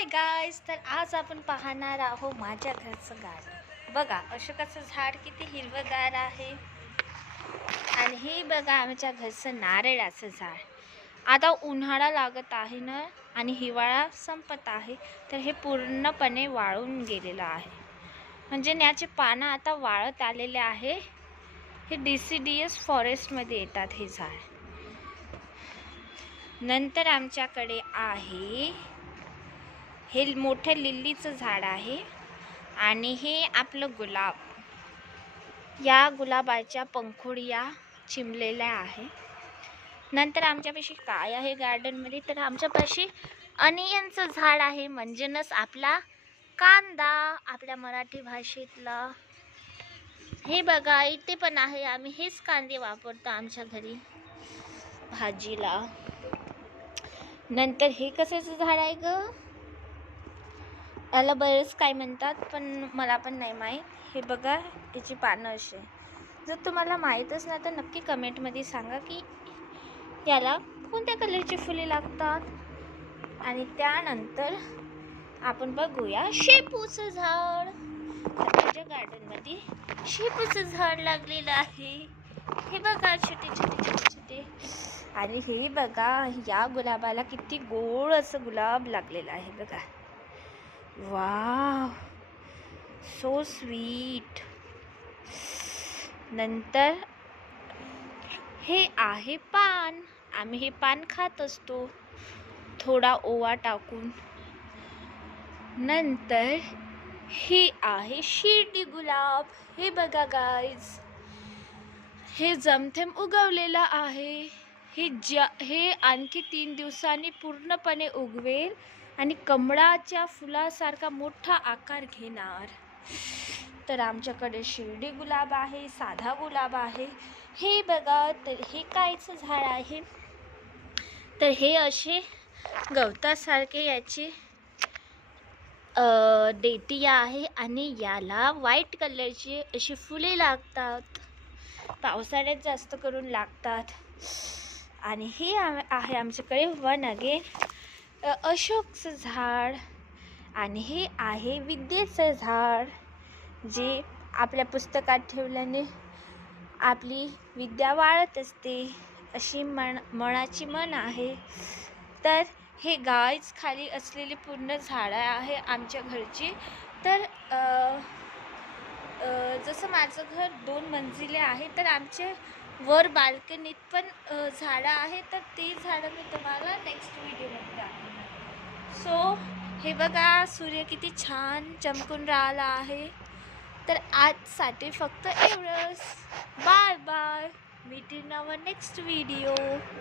Hi guys, तर आज आपण पाहणार आहोत माझ्या घरचं गार्डन. बघा अशोकाचं झाड किती हिरवंगार आहे. आणि हे बघा आमच्या घरचं नारळाचं झाड. आता उन्हाळा लागत आहे ना आणि हिवाळा संपत आहे, तर हे पूर्णपणे वाळून गेलेलं आहे. म्हणजे याचे पानं आता वाळत आलेले आहे. हे DCDS फॉरेस्टमध्ये येतात हे झाड. नंतर आमच्याकडे आहे हे मोठं लिलीचं झाड आहे आणि हे आपलं गुलाब. या गुलाबाच्या पंखुड्या चिमलेल्या आहे. नंतर आमच्यापाशी काय आहे गार्डनमध्ये, तर आमच्यापाशी अनियनचं झाड आहे, म्हणजेच आपला कांदा, आपल्या मराठी भाषेतला. हे बघा इथे पण आहे. आम्ही हेच कांदे वापरतो आमच्या घरी भाजीला. नंतर हे कशाचं झाड आहे ग, याला बरेच काय म्हणतात पण मला पण नाही माहीत. हे बघा याची पानं असे. जर तुम्हाला माहीतच नाही तर नक्की कमेंटमध्ये सांगा की याला कोणत्या कलरची फुले लागतात. आणि त्यानंतर आपण बघूया शेपूचं झाड. माझ्या गार्डनमध्ये शेपूचं झाड लागलेलं आहे. हे बघा छोटे छोटे छोटे छोटे. आणि हे बघा या गुलाबाला किती गोड असं गुलाब लागलेलं आहे बघा. Wow, so sweet. नंतर हे आहे पान. आम्ही हे पान खात असतो थोडा ओवा टाकून. नंतर हे आहे शिर्डी गुलाब. हे बघा गाईज, हे जमथेम उगवलेलं आहे. हे आणखी 3 दिवसांनी पूर्णपणे उगवेल आणि कमळाच्या फुलासारखा मोठा आकार घेणार. तर आमच्याकडे शिर्डी गुलाब आहे, साधा गुलाब आहे. हे बघा, तर हे कायचं झाड आहे, तर हे असे गवतासारखे याची देठिया आहे आणि याला व्हाईट कलरची अशी फुले लागतात. पावसाळ्यात जास्त करून लागतात. आणि हे आहे आमच्याकडे वन अगेन अशोकचं झाड. आणि हे आहे विद्येचं झाड, जे आपल्या पुस्तकात ठेवल्याने आपली विद्या वाढत असते, अशी मनाची म्हण आहे. तर हे गाईज खाली असलेली पूर्ण झाडं आहे आमच्या घरची. तर जसं माझं घर 2 मंजिले आहे, तर आमचे वर बाल्कनीत पण झाडं आहे. तर ते झाडं मी तुम्हाला नेक्स्ट व्हिडिओमध्ये दाखवणार. सो हे बघा सूर्य किती छान चमकून राहिला आहे. तर आजसाठी फक्त एवढंच. Bye bye. Meet in our next video.